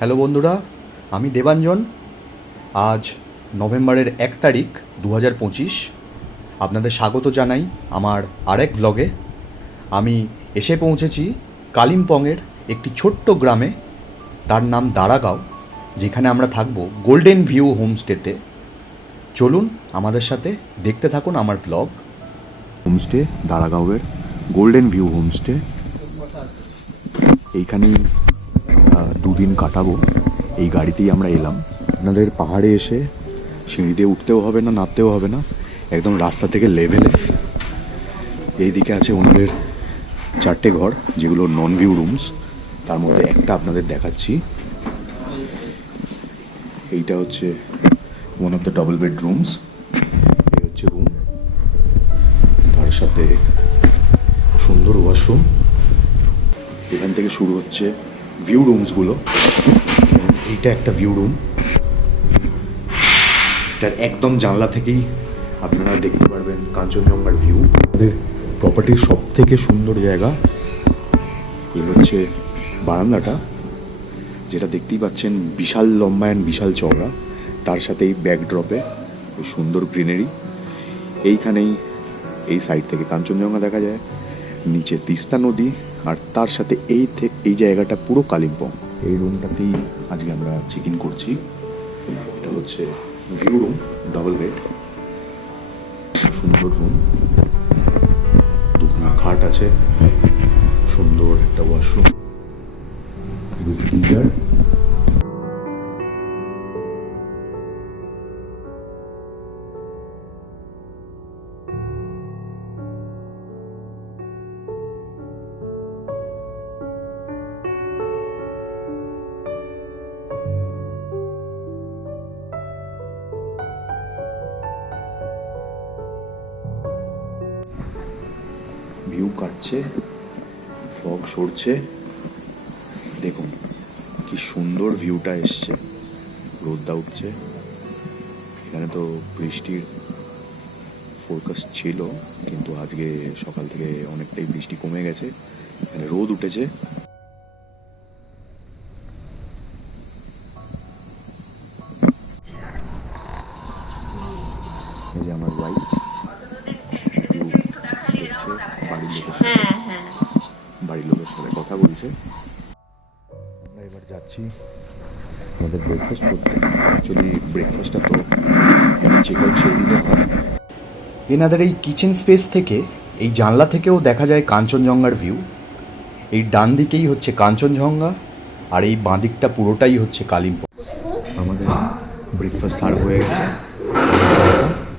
Hello বন্ধুরা, আমি দেবাঞ্জন। আজ নভেম্বরের 1 তারিখ 2025। আপনাদের স্বাগত জানাই আমার আরেক ব্লগে। আমি এসে পৌঁছেছি কালিম্পংয়ের একটি ছোট্ট গ্রামে, তার নাম দারাগাঁও, যেখানে আমরা থাকবো গোল্ডেন ভিউ হোমস্টেতে। চলুন আমাদের সাথে দেখতে থাকুন আমার ব্লগ। হোমস্টে দারাগাঁওয়ের গোল্ডেন ভিউ হোমস্টে, এইখানেই দুদিন কাটাবো। এই গাড়িতেই আমরা এলাম। আপনাদের পাহাড়ে এসে সিঁড়ি দিয়ে উঠতেও হবে না, নামতেও হবে না, একদম রাস্তা থেকে লেভেলে। এইদিকে আছে ওনাদের 4টে ঘর, যেগুলো নন ভিউ রুমস। তার মধ্যে একটা আপনাদের দেখাচ্ছি। এইটা হচ্ছে one of the double bedrooms. এই হচ্ছে রুম, তার সাথে সুন্দর ওয়াশরুম। এখান থেকে শুরু হচ্ছে ভিউ রুমসগুলো। এইটা একটা ভিউ রুম, এটার একদম জানলা থেকেই আপনারা দেখতে পারবেন কাঞ্চনজঙ্ঘার ভিউ। আমাদের প্রপার্টির সব থেকে সুন্দর জায়গা এই হচ্ছে বারান্দাটা, যেটা দেখতেই পাচ্ছেন বিশাল লম্বা অ্যান্ড বিশাল চওড়া। তার সাথে এই ব্যাকড্রপে সুন্দর গ্রিনারি। এইখানেই এই সাইড থেকে কাঞ্চনজঙ্ঘা দেখা যায়, নিচে তিস্তা নদী, আর তার সাথে এই জায়গাটা পুরো কালিম্পং। এই রুমটাতেই আজকে আমরা চেক ইন করছি। এটা হচ্ছে ভিউ রুম, ডাবল বেড, সুন্দর রুম। দুখানা খাট আছে, সুন্দর একটা ওয়াশরুম উইথ গিজার। ভিউ কাটছে, ফগ সরছে, দেখুন কি সুন্দর ভিউটা এসছে। রোদটা উঠছে। এখানে তো বৃষ্টির ফোরকাস্ট ছিল, কিন্তু আজকে সকাল থেকে অনেকটাই বৃষ্টি কমে গেছে। এখানে রোদ উঠেছে। এই যে আমার ওয়াইফ ভিউ দেখছে, বাড়ির লোকের সাথে কথা বলছে। আমরা এবার যাচ্ছি আমাদের ব্রেকফাস্ট করতে। অ্যাকচুয়ালি ব্রেকফাস্টটা তো চেক আউট ছেড়ে দিতে হয়। এনাদের এই কিচেন স্পেস থেকে, এই জানলা থেকেও দেখা যায় কাঞ্চনজঙ্ঘার ভিউ। এই ডান দিকেই হচ্ছে কাঞ্চনজঙ্ঘা, আর এই বাঁ দিকটা পুরোটাই হচ্ছে কালিম্পং। আমাদের ব্রেকফাস্ট সার্ভ হয়ে গেছে,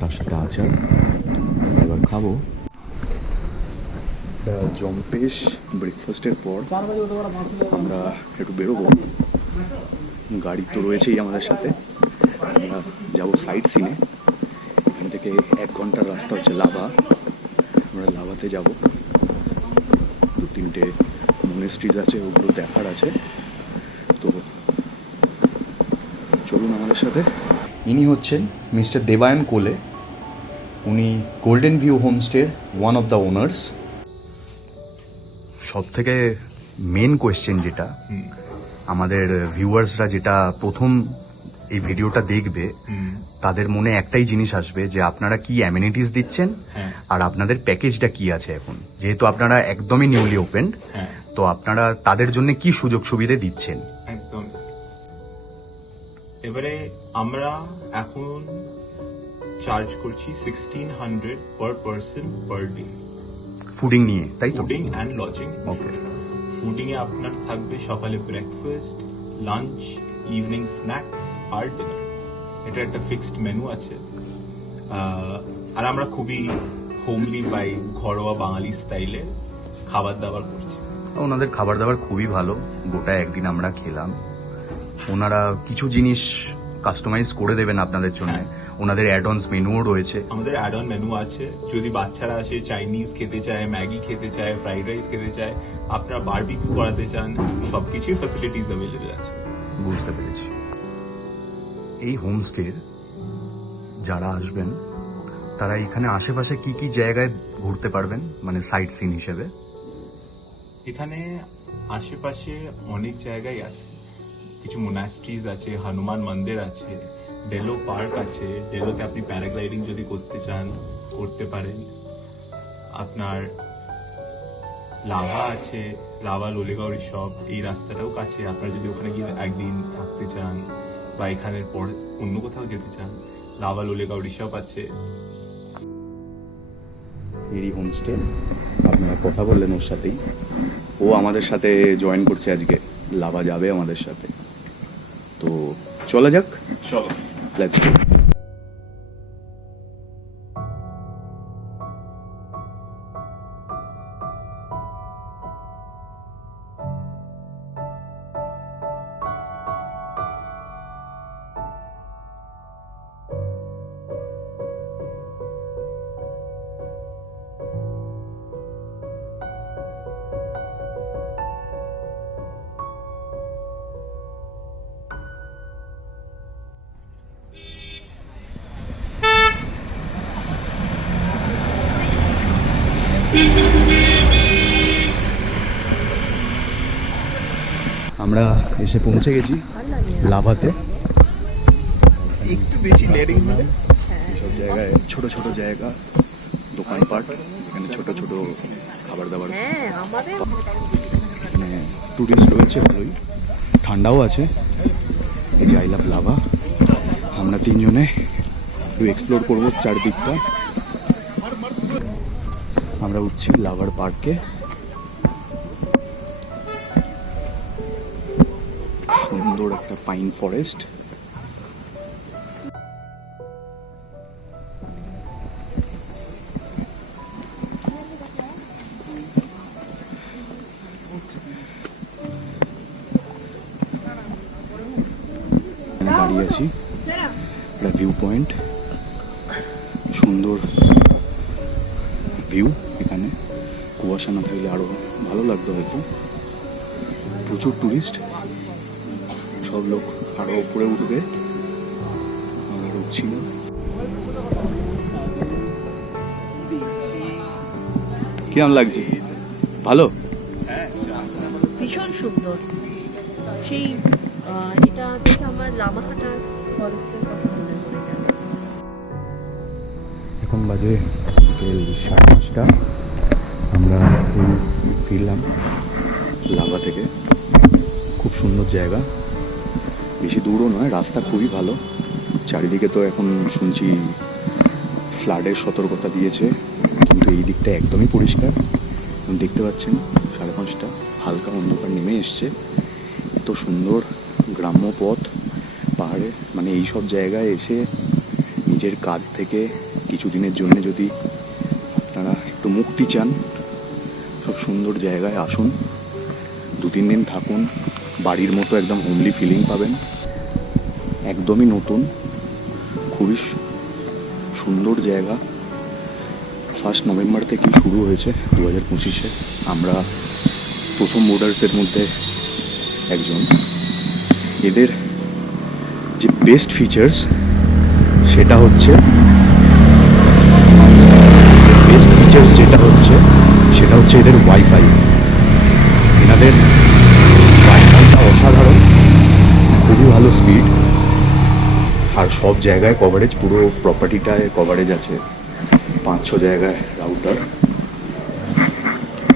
তার সাথে আচার। এবার খাবো। জম্পেশ ব্রেকফাস্টের পর আমরা একটু বেরোবো। গাড়ি তো রয়েছেই আমাদের সাথে। আমরা যাবো সাইট সিনে। এখান থেকে 1 ঘন্টার রাস্তা হচ্ছে লাভা। আমরা লাভাতে যাব। 2-3টে মনেস্ট্রিজ আছে, ওগুলো দেখার আছে। তো চলুন আমাদের সাথে। ইনি হচ্ছেন মিস্টার দেবায়ন কোলে। উনি গোল্ডেন ভিউ হোমস্টের ওয়ান অফ দ্য ওনার্স। সব থেকে মেন কোয়েশ্চেন যেটা আমাদের ভিউয়ার্সরা, যেটা প্রথম এই ভিডিওটা দেখবে, তাদের মনে একটাই জিনিস আসবে যে আপনারা কি অ্যামেনিটিস দিচ্ছেন, আর আপনাদের প্যাকেজটা কি আছে এখন, যেহেতু আপনারা একদমই নিউলি ওপেন। তো আপনারা তাদের জন্য কি সুযোগ সুবিধা দিচ্ছেন? একদম। এবারে আমরা এখন চার্জ করছি 1600 per person per day, fooding নিয়ে, তাই তো? Fooding and lodging. Okay. Fooding এ আপনার থাকবে সকালে ব্রেকফাস্ট, লাঞ্চ, ইভিনিং স্ন্যাক্স আর ডিনার। এটা একটা ফিক্সড মেনু আছে। আর আমরা খুবই হোমলি বাই ঘরোয়া বাঙালি স্টাইলে খাবার দাবার করছি। ওনাদের খাবার দাবার খুবই ভালো। গোটা একদিন আমরা খেলাম। ওনারা কিছু জিনিস কাস্টমাইজ করে দেবেন আপনাদের জন্য। ওনাদের অ্যাড-অনস মেনুও রয়েছে। আমাদের অ্যাড অন মেনু আছে। যদি বাচ্চারা আসে চাইনিজ খেতে চায়, ম্যাগি খেতে চায়, ফ্রাইড রাইস খেতে চায়, আপনারা বারবিকিউ করাতে চান, সবকিছুই ফ্যাসিলিটিস অ্যাভেলেবল আছে। বুঝতে পেরেছি। এই হোমস্টের যারা আসবেন, তারা এখানে আশেপাশে কি কি জায়গায় ঘুরতে পারবেন, মানে সাইট সিন হিসেবে? এখানে আশেপাশে অনেক জায়গায় আছে। কিছু মোনাস্ট্রিজ আছে, হনুমান মন্দির আছে, ডেলো পার্ক আছে। ডেলোতে আপনি প্যারাগ্লাইডিং যদি করতে চান করতে পারেন। আপনার লাভা আছে, লাভা লোলেগাঁও রিসর্ট, এই রাস্তাটাও কাছে। আপনারা যদি ওখানে গিয়ে একদিন থাকতে চান বা এখানের পর অন্য কোথাও যেতে চান, লাভা লোলেগাঁও রিসর্ট আছে। এরই হোমস্টে, আপনারা কথা বললেন ওর সাথেই, ও আমাদের সাথে জয়েন করছে আজকে, লাভা যাবে আমাদের সাথে। তো চলা যাক, চলো লেটস গো। আমরা এসে পৌঁছে গেছি লাভাতে। একটু বেশি লেয়ারিং হলে সব জায়গায় ছোট ছোট জায়গা, দোকানপাট, এখানে ছোট ছোট খাবার দাবার, মানে টুরিস্ট রয়েছে ভালোই, ঠান্ডাও আছে। এই যে আই লাভ লাভা, আমরা তিনজনে একটু এক্সপ্লোর করবো চারদিকটা। আমরা উঠছি লাভার পার্কে। সুন্দর একটা পাইন ফরেস্ট, দাঁড়িয়ে আছি, একটা ভিউ পয়েন্ট, সুন্দর ভিউ। এখানে কুয়াশা না থাকলে আরো ভালো লাগতো হয়তো। প্রচুর টুরিস্ট, সব লোক আরো উপরে উঠবে, আর উঠছি না। কিরম লাগছে? ভালো, ভীষণ সুন্দর। সেই এটা দেখে আমার লামাহাটা ফরেস্টের কথা মনে পড়ে গেল। এখন বাজে বিকেল 5:30। আমরা ফিরলাম লাভা থেকে। খুব সুন্দর জায়গা, বেশি দূরও নয়, রাস্তা খুবই ভালো। চারিদিকে তো এখন শুনছি ফ্লাডের সতর্কতা দিয়েছে, কিন্তু এই দিকটা একদমই পরিষ্কার। দেখতে পাচ্ছেন 5:30, হালকা অন্ধকার নেমে এসছে। এত সুন্দর গ্রাম্য পথ পাহাড়ে, মানে এই সব জায়গায় এসে নিজের কাজ থেকে কিছুদিনের জন্য যদি আপনারা একটু মুক্তি চান, সব সুন্দর জায়গায় আসুন, 2-3 দিন থাকুন, বাড়ির মতো একদম হোমলি ফিলিং পাবেন। একদমই নতুন, খুবই সুন্দর জায়গা। 1 নভেম্বর থেকেই শুরু হয়েছে 2025-এ। আমরা প্রথম বোর্ডার্সদের মধ্যে একজন। এদের যে বেস্ট ফিচার্স সেটা হচ্ছে এদের ওয়াইফাই। এনাদের ওয়াইফাইটা অসাধারণ, খুবই ভালো স্পিড, আর সব জায়গায় কভারেজ, পুরো প্রপার্টিটায় কভারেজ আছে। 5-6 জায়গায় রাউটার।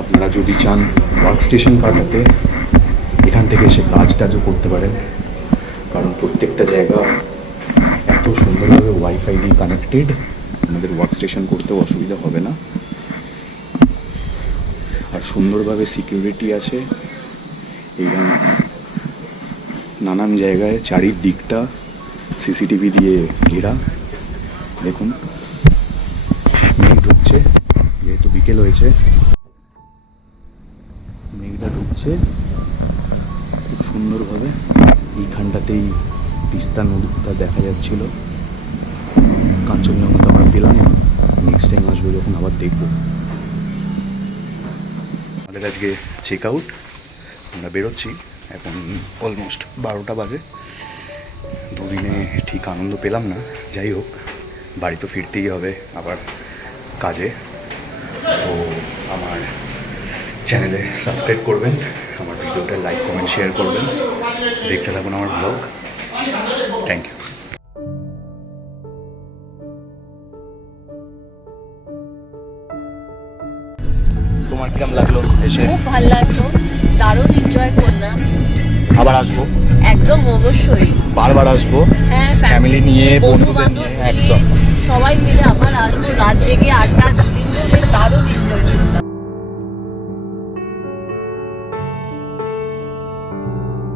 আপনারা যদি চান ওয়ার্ক স্টেশন কাটাতে, এখান থেকে এসে কাজটাজও করতে পারেন, কারণ প্রত্যেকটা জায়গা এত সুন্দরভাবে ওয়াইফাই দিয়ে কানেক্টেড, আমাদের ওয়ার্ক স্টেশন করতেও অসুবিধা হবে না। আর সুন্দরভাবে সিকিউরিটি আছে। এইরকম নানান জায়গায় চারিদিকটা সিসিটিভি দিয়ে ঘেরা। দেখুন মেঘ ঢুকছে, যেহেতু বিকেল হয়েছে, মেঘটা ঢুকছে খুব সুন্দরভাবে। এইখানটাতেই তিস্তা নদীটা দেখা যাচ্ছিল। কাঞ্চনজঙ্ঘা তো আমরা পেলাম না, নেক্সট টাইম আসবো যখন আবার দেখবো। আমাদের আজকে চেক আউট, আমরা বেরোচ্ছি। এখন অলমোস্ট 12টা বাজে। 2 দিনে ঠিক আনন্দ পেলাম না, যাই হোক বাড়ি তো ফিরতেই হবে আবার কাজে। তো আমার চ্যানেলে সাবস্ক্রাইব করবেন, আমার ভিডিওটা লাইক কমেন্ট শেয়ার করবেন। দেখতে থাকুন আমার ব্লগ। Thank you. তোমার কিরম লাগলো এসে? খুব ভালো লাগলো, দারুণ এনজয় করলাম। আবার আসবো, একদম অবশ্যই, বারবার আসবো। হ্যাঁ Family নিয়ে, বন্ধু বন্ধুদের বান্ধব নিয়ে, নিয়ে একদম। সবাই মিলে আবার আসবো। রাত